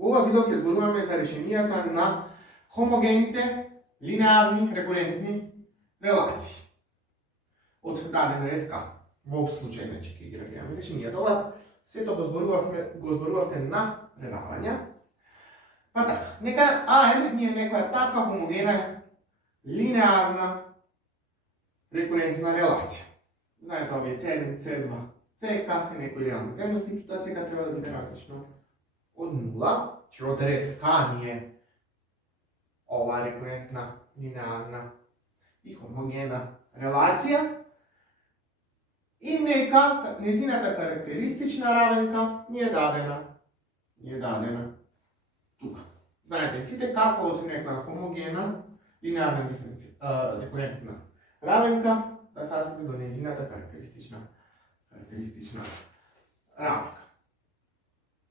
Ова видео ќе зборуваме за решенијата на хомогените, линеарни, рекурентни релации. Од даден ред К. Во овој случај значи ќе ги разгледаме решенијата. Ова сето го зборувавте на предавања. Па така, нека АН ни е некоја таква хомогена, линеарна, рекурентна релација. Знаете, овие C1, C2, CK се некои реални вредности, тоа CK треба да биде различно од 0, че од ред К ни е ова рекурентна, линеарна и хомогена релација. И нека незината карактеристична равенка ни е дадена тука. Знаете, сите како од некоја хомогена, линеарна, рекурентна равенка да састои до незината карактеристична равенка.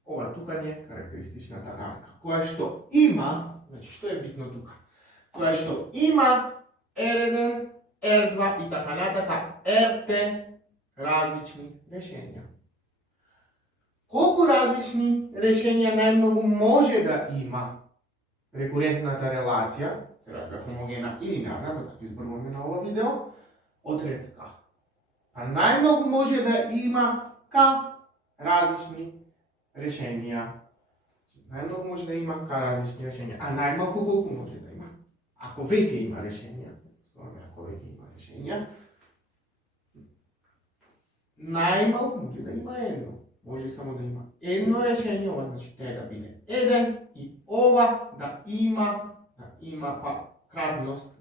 Ова тука ни е карактеристичната равенка, која што има, значи што е битно тука? Која што има R1, R2 и така натака RT различни решенија. Колку различни решенија најмногу може да има рекурентната релација, се разбира хомогена или линеарна, за да ги изборуваме на ова видео, од ред К. А најмногу може да има К различни решенија. Најмногу може да има К различни решенија, а најмалку колку може да има? Ако веќе има решенија, најмалку може да има едно. Може само да има едно решение, ова значи треба да биде 1 и ова да има па кратност.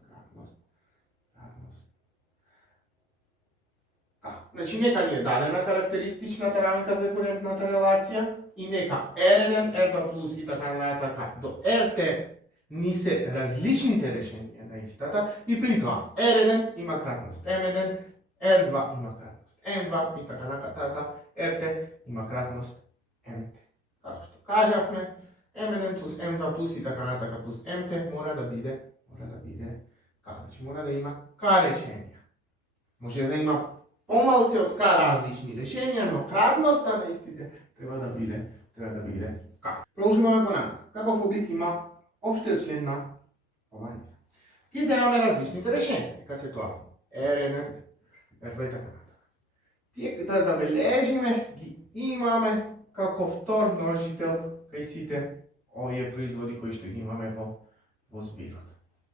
Значи нека ни е дадена карактеристичната равенка за рекурентната релација и нека R1, R2 плюс и така натака до RT ни се различните решенија на истата и при тоа R1 има кратност M1, R2 има кратност M2 и така натака RT има кратност MT. Како што кажавме, M1 плюс M2 плюс и така натака плюс MT мора да биде К. Значи мора да има К решенија. Може да има помалце од К различни решенија, но кратноста на истите треба да биде К. Продолжуваме понатаму. Каков облик има општиот член на ова низа? Ќе земаме различните решенија, дека се тоа R1, R2 и така натака. Тие да забележиме ги имаме како втор множител кај сите овие производи кои што ги имаме во збирот.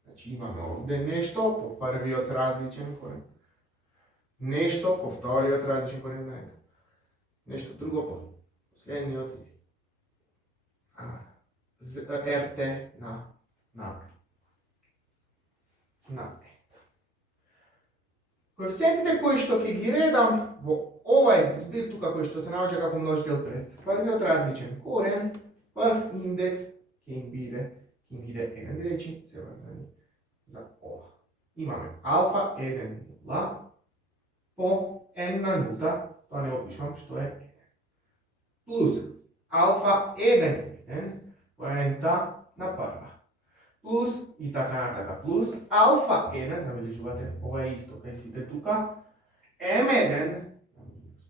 Значи имаме овде нешто по првиот различен корен, нешто по вториот различен корен на ето, нешто друго по последниот РТ на ето. Коефициентите кои што ќе ги редам во овај збир тука кој што се наоѓа како множител пред првиот различен корен, прв индекс ќе им биде еден, речи се врзани за ова. Имаме алфа 1 0 по n на нула, тоа не опишувам што е 1. Плюс алфа 1 по n-та на прва. Плюс и така натака плюс алфа 1, забележувате, ова е исто кај сите тука, m1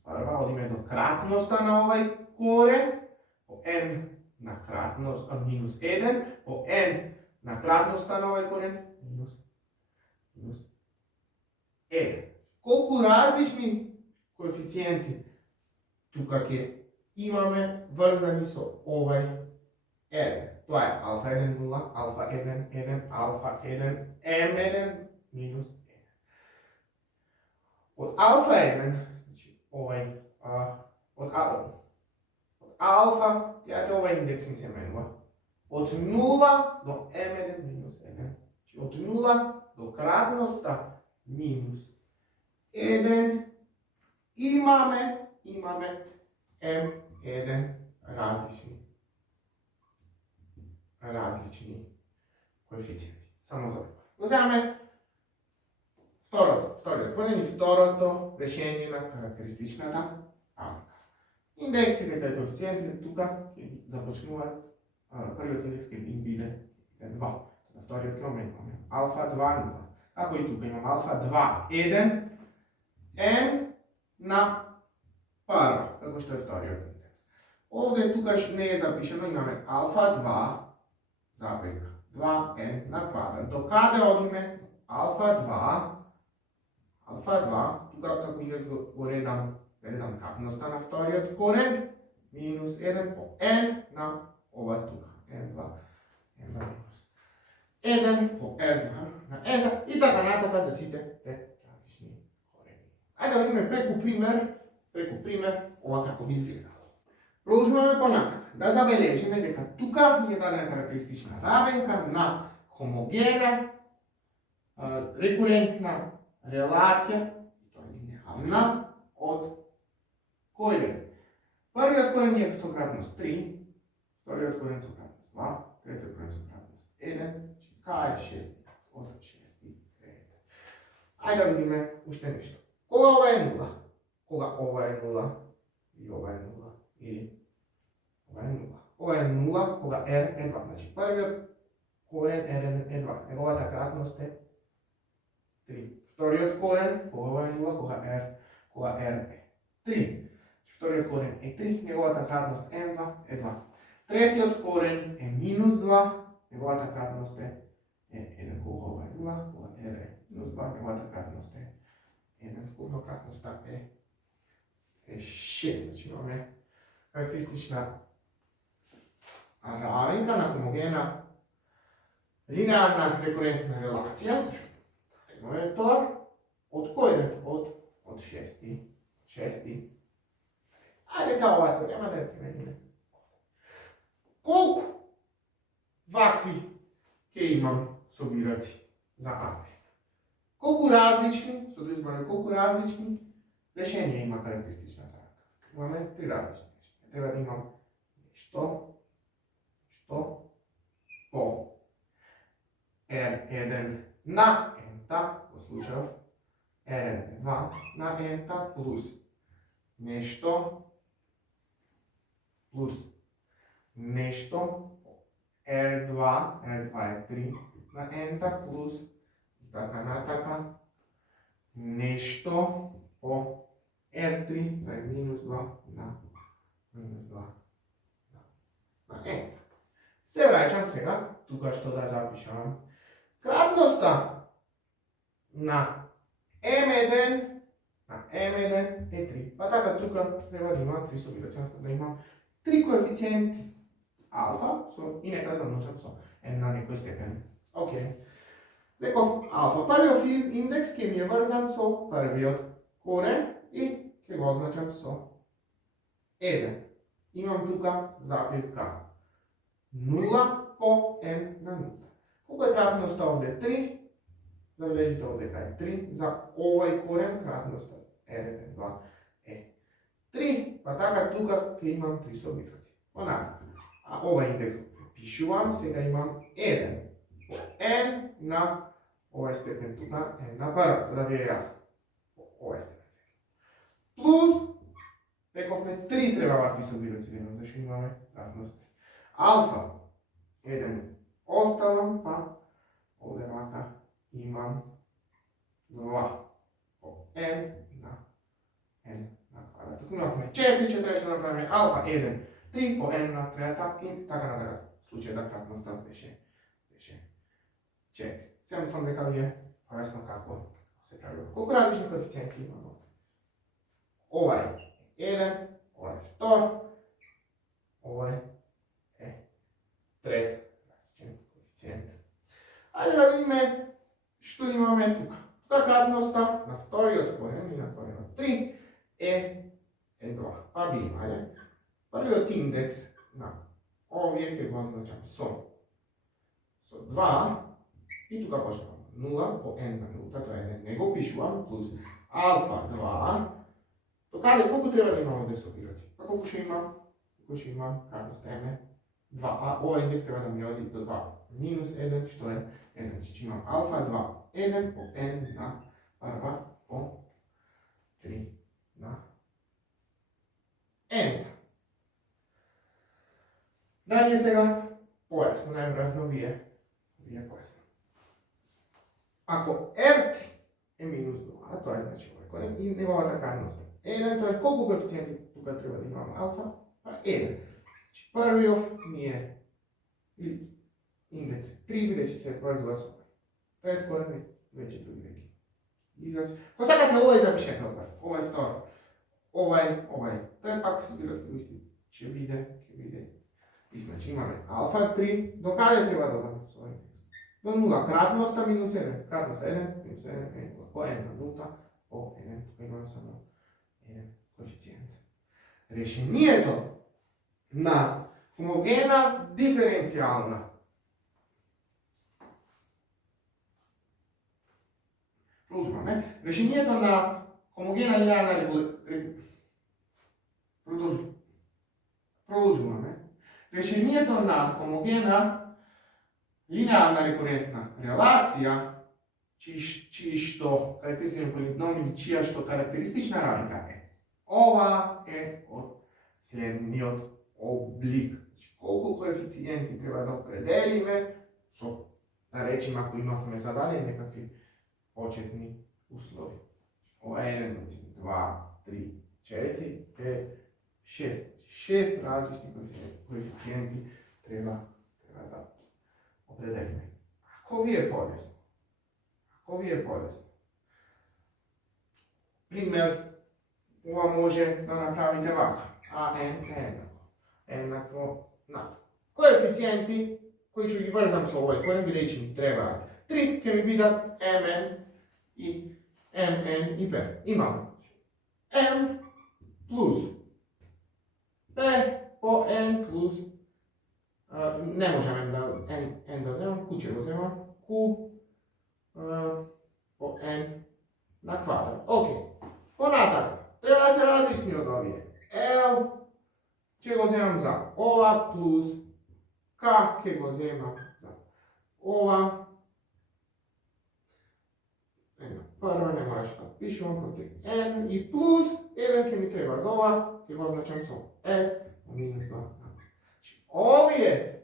прва, одиме до кратноста на овај корен, по n на кратност, минус 1, по n на кратноста на овај корен, минус 1. Колку различни коефициенти тука ќе имаме врзани со овај r. Тоа е алфа 1 0, алфа 1 1, алфа 1 m1 минус 1. Од алфа 1, значи овај од алфа, гледате овај индекс ми се менува. Од 0 до m1 минус 1. Значи од 0 до кратноста минус 1 имаме m1 различни коефициенти. Само за ова. Го земаме вториот корен и второто решение на карактеристичната равенка. Индексите кај коефициентите тука ќе започнуваат, првиот индекс ќе им биде 2. На вториот ќе имаме алфа 2 0. Како и тука имам алфа 2 1 n на прва, како што е вториот индекс. Ovdje tukaš ne je zapišeno, imamo alfa 2 zapeka 2n na kvadrat. Do kada odime alfa 2, тука како индекс го редам кратноста на вториот корен, минус 1 по n на ова тука, n2 минус 1 по r2 на n и така натака за сите те различни корени. Ајде да видиме преку пример, ова како би изгледало. Продолжуваме понатака. Да забележиме дека тука ни е дадена карактеристична равенка на хомогена рекурентна релација, и тоа е линеарна, од кој ред? Првиот корен е со кратност 3, вториот корен со кратност 2, третиот корен со кратност 1, к е 6 од 6 ред. Ајде да видиме уште нешто. Кога ова е 0? Кога ова е 0? И ова е 0? Или ова е 0? Ова е 0 кога r е 2. Значи првиот корен r е 2. Неговата кратност е 3. Вториот корен, кога ова е 0, кога r е 3. Вториот корен е 3, неговата кратност m2 е 2. Третиот корен е минус 2, неговата кратност е 1, кога ова е 0, кога r е минус 2, неговата кратност е 1, вкупно кратноста е 6. Значи имаме карактеристична равенка на хомогена линеарна рекурентна релација, зашто имаме тоа, од кој ред? Од шести. Ајде сега оваа теорема да ја примениме. Колку вакви ќе имам собираци за АВ? Колку различни, со други зборови, колку различни решенија има карактеристичната равенка? Имаме три различни решенија. Треба да имам нешто по R1 на n-та, во случајов R1 е 2 на n-та плюс нешто R2 е 3 на n-та плюс и така натака нешто по R3 е минус 2 на n. Се враќам сега, тука што да запишам. Кратноста на M1 е 3. Па така тука треба да има 3 собираци, да имам 3 коефициенти алфа и некаде да множам со n на некој степен. Океј. Реков алфа. Првиот индекс ќе ми е врзан со првиот корен и ќе го означам со 1. Имам тука запетка 0 по n на 0. Колко е кратноста овде? 3. Забележите овдека е 3. За овај корен кратноста R2 е 3. Па така тука ќе имам 3 собираци. Понатака. А овај индекс го препишувам, сега имам 1 по n на овај степен тука, n на прва, за да ви е јасно. По овај степен. Плюс, рековме 3 треба вакви собираци да имам, зашто имаме кратност 3. Алфа 1 оставам, па овде вака имам 2 по n на квадрат. Тук имаме 4, че трябваше да направим алфа 1, 3 по n на трета и така натака. В случај да кратноста беше 4. Сега мислам дека ви е појасно како се прави. Колку различни коефициенти имаме? Ова е 1, ова е 2, ова е трет различен коефициент. Ајде да видиме што имаме тука. Тука кратноста на вториот корен и на коренот 3 е 2. Па би имале првиот индекс на овие ќе го означам со 2 и тука почнувам 0 по n на 0, тоа е не го пишувам, плюс алфа 2. Докаде колку треба да имам овде собираци? Па колку ќе имам? Колку ќе имам кратноста m 2, а овој индекс треба да ми оди до 2. Минус 1, што е 1. Значи имам алфа 2, 1 по n на прва по 3 на n. Да ни е сега појасно, најверојатно ви е појасно. Ако r е минус 2, тоа е значи овој корен и неговата кратност е 1, тоа е колку коефициенти тука треба да имам алфа? pa 1. Znači prvi mi je indeks 3, videći se vrzova su predkoreni, već je drugi neki izraz. Pa sad dakle ovaj zapišete odmah, ovaj stor, ovaj predpak su bilo isti, će vide. I znači imamo alfa 3, do kada treba dodati svoj indeks? Do 0, kratnosta minus 1, kratnosta 1, minus 1, 1, po n na nulta, po n, tukaj imamo samo 1 koeficijent. Rešenje je to na homogena diferencijalna. Rešenje je to na homogena linearna Rešenje je to na homogena linearna rekurentna relacija, čisto karakteristični polinom ili čija što karakteristična razlika je. Ova je sljedni od oblik. Znači, koliko koeficijenti treba da opredelime, so na rečima ako imamo zadanje nekakvi početni uslovi. Ova je 1, 2, 3, 4, 5, 6. 6 različnih koeficijenti treba da opredelimo. Ako vi je poljestno, primjer, ova može da napravite ovako. Jednako na koeficijenti koji ću ih vrzam s ovoj, koji ne bi reći mi treba 3, kaj mi bi dat mn i p. Imamo m plus p po n plus, ne možem n da vzemam, q će vzemam, q po n na kvadrat. Ok, ponatak, treba da se različni od ovije. L če go vzemam za ova plus k ke go vzemam za ova. Prva ne moraš tako pišemo, potem n i plus 1 ke mi treba za ova, ke go označam so s minus 2. Ovije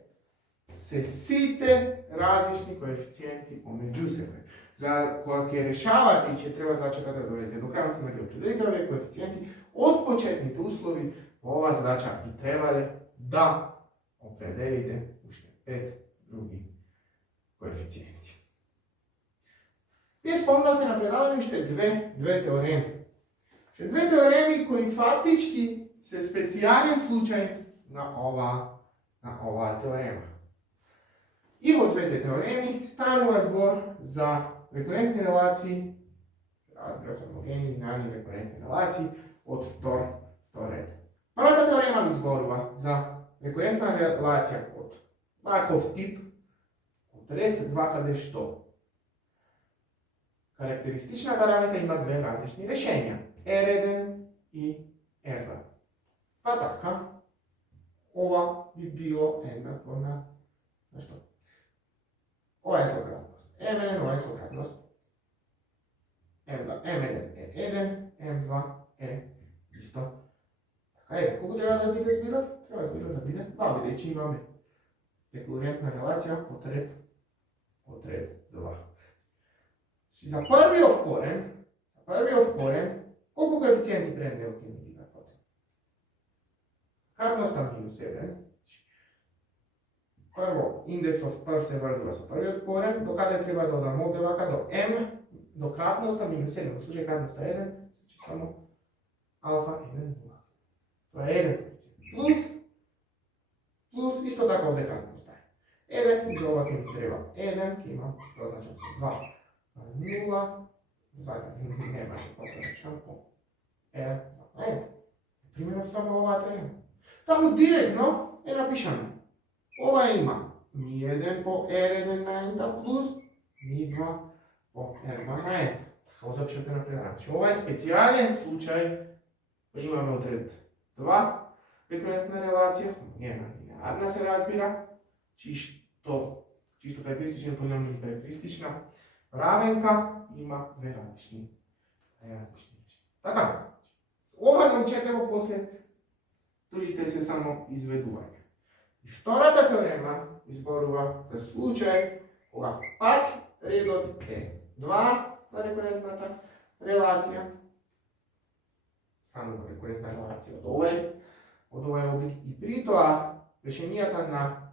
se site različni koeficijenti pomeđu sebe. Za koje rešavati će treba začeti da dovedete do kraja da opredelite ove koeficijenti. Od početnih uslovi ova zadaća bi trebali da opredelite ušte 5 drugih koeficijenti. Vi spomnite na predavanju ще dve teoremi. Še dve teoremi koji faktički se specijalnim slučaj na ova teorema. I v dve teoremi stanova zbor za rekurentne relaciji, razbor homogeni linearni rekurentne relaciji od vtor red. Prva teorema izborova za rekurentna relacija od takov tip, od red 2 kada što. Karakteristična ravnica ima dve različni rešenja, R1 i R2. Pa taka, ova bi bilo jednako na što? Ova je sokratnost Mn, ova je sokratnost M2. Mn je 1, M2 je isto. Така е, колко трябва да биде збират? Трябва да збират да биде 2, бидејќи имаме рекурентна релација од ред 2. За првиот корен, колку коефициенти преднелки ни бидат потребни? Кратноста минус 1. Прво, индексов прв се врзува со првиот корен, до каде треба да одам овде вака до m, до кратноста минус 1. Во случај кратноста 1, значи само алфа 1, 2. Тоа е 1 плюс исто така овде кратноста е 1, и за ова ќе ми треба 1, ќе имам, тоа значам со 2. 0, зајда немаше потребно по R. Примерно само оваа теорема. Таму директно е напишано. Ова има ми 1 по R1 на n плюс ми 2 по R2 на n. Така го запишете на предавање. Ова е специјален случај, имаме од ред 2, рекурентна релација, нема линеарна се разбира, чисто карактеристична полиномија или карактеристична равенка има две различни речи. Така, ова научете го после, другите се само изведување. И втората теорема изборува за случај кога пак редот е 2 на рекурентната релација, станува рекурентна релација од овој, od ovaj oblik и при тоа решенијата на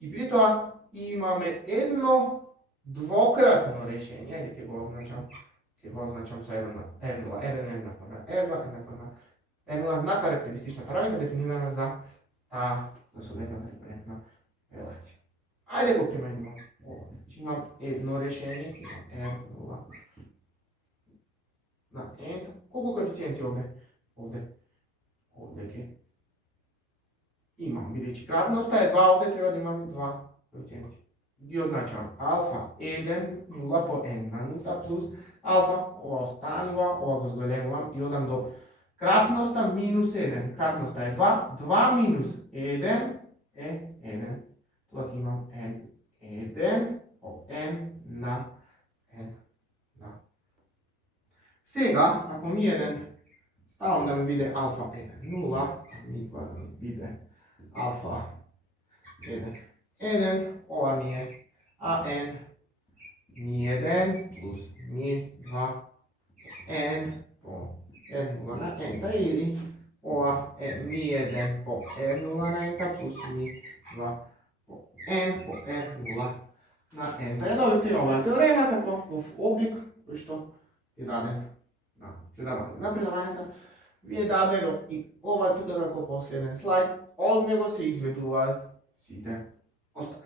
и при тоа имаме едно двократно решение, или ќе го означам со R0, R0 еднакво на R2 еднакво на R0 на карактеристичната рамка дефинирана за таа соодветната рекурентна релација. Ајде го применимо ово. Имам едно решение, имам R0 на N. Колку коефициенти овде ќе имам, бидејќи кратноста е 2, овде треба да имам 2 коефициенти. Ги означавам алфа 1, 0 по n на 0 плюс алфа, ова останува, ова го зголемувам и одам до кратноста минус 1. Кратноста е 2, 2 минус 1 е 1. Тоа ќе имам n1 по n на n на. Сега, ако ми еден ставам да ми биде алфа 1, 0, а ми това да ми биде алфа 1, 1, ова ми е an ми 1 плюс ми 2 n по r0 на n или ова е ми 1 по r0 на n плюс ми 2 по n по r0 на n. Ја добивте оваа теорема како во облик кој што е даден на предавањето. Ви е дадено и ова тука како последен слайд, од него се изведуваат сите остатоци.